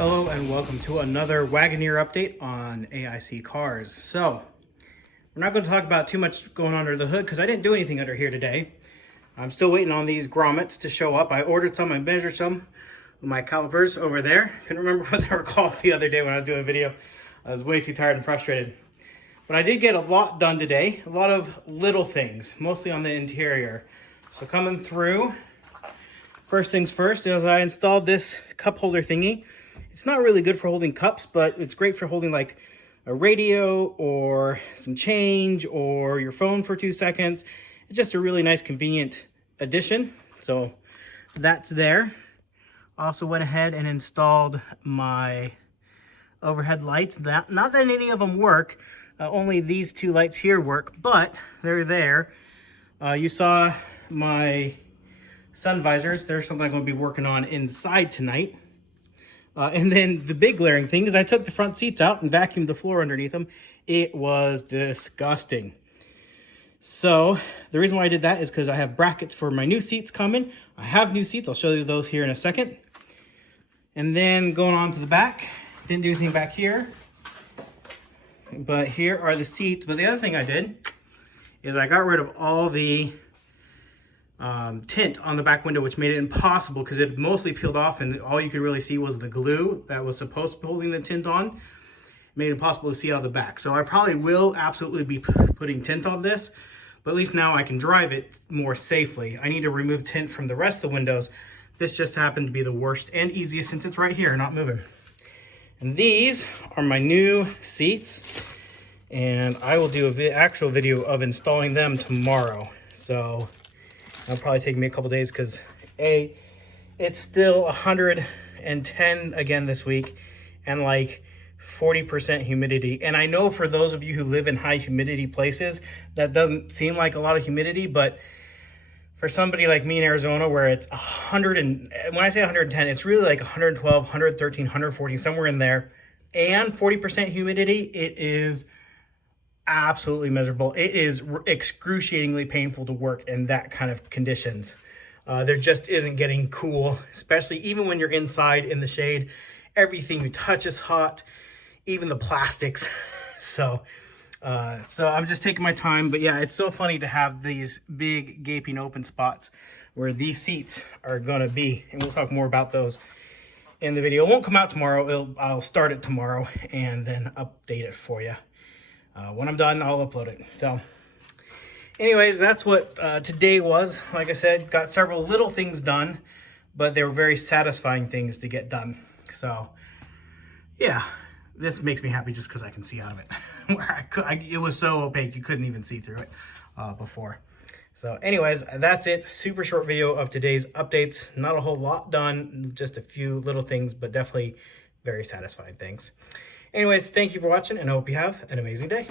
Hello and welcome to another Wagoneer update on AIC cars. So, we're not going to talk about too much going under the hood because I didn't do anything under here today. I'm still waiting on these grommets to show up. I ordered some, I measured some with my calipers over there. Couldn't remember what they were called the other day when I was doing a video. I was way too tired and frustrated. But I did get a lot done today. A lot of little things, mostly on the interior. So coming through, first things first is I installed this cup holder thingy. It's not really good for holding cups, but it's great for holding like a radio or some change or your phone for 2 seconds. It's just a really nice, convenient addition. So that's there. Also went ahead and installed my overhead lights. Not that any of them work. Only these two lights here work, but they're there. You saw my sun visors. There's something I'm going to be working on inside tonight. And then the big glaring thing is I took the front seats out and vacuumed the floor underneath them. It was disgusting. So the reason why I did that is because I have brackets for my new seats coming. I have new seats. I'll show you those here in a second. And then going on to the back, didn't do anything back here. But here are the seats. But the other thing I did is I got rid of all the tint on the back window, which made it impossible because it mostly peeled off and all you could really see was the glue that was supposed to be holding the tint on. It made it impossible to see out the back. So I probably will absolutely be putting tint on this, but at least now I can drive it more safely. I need to remove tint from the rest of the windows. This just happened to be the worst and easiest since it's right here, not moving. And these are my new seats, and I will do an actual video of installing them tomorrow. So it'll probably take me a couple days because it's still 110 again this week and like 40% humidity. And I know for those of you who live in high humidity places, that doesn't seem like a lot of humidity, but for somebody like me in Arizona where it's 100 and when I say 110, it's really like 112, 113, 114, somewhere in there, and 40% humidity, it is absolutely miserable. It is excruciatingly painful to work in that kind of conditions. There just isn't getting cool, especially even when you're inside in the shade. Everything you touch is hot, even the plastics. So I'm just taking my time. But yeah, it's so funny to have these big gaping open spots where these seats are gonna be, and we'll talk more about those in the video. It won't come out tomorrow. I'll start it tomorrow and then update it for you. When I'm done, I'll upload it. So anyways, that's what today was. Like I said, got several little things done, but they were very satisfying things to get done. So yeah, this makes me happy just because I can see out of it. Where it was so opaque, you couldn't even see through it before. So anyways, that's it. Super short video of today's updates. Not a whole lot done, just a few little things, but definitely very satisfying things. Anyways, thank you for watching, and I hope you have an amazing day.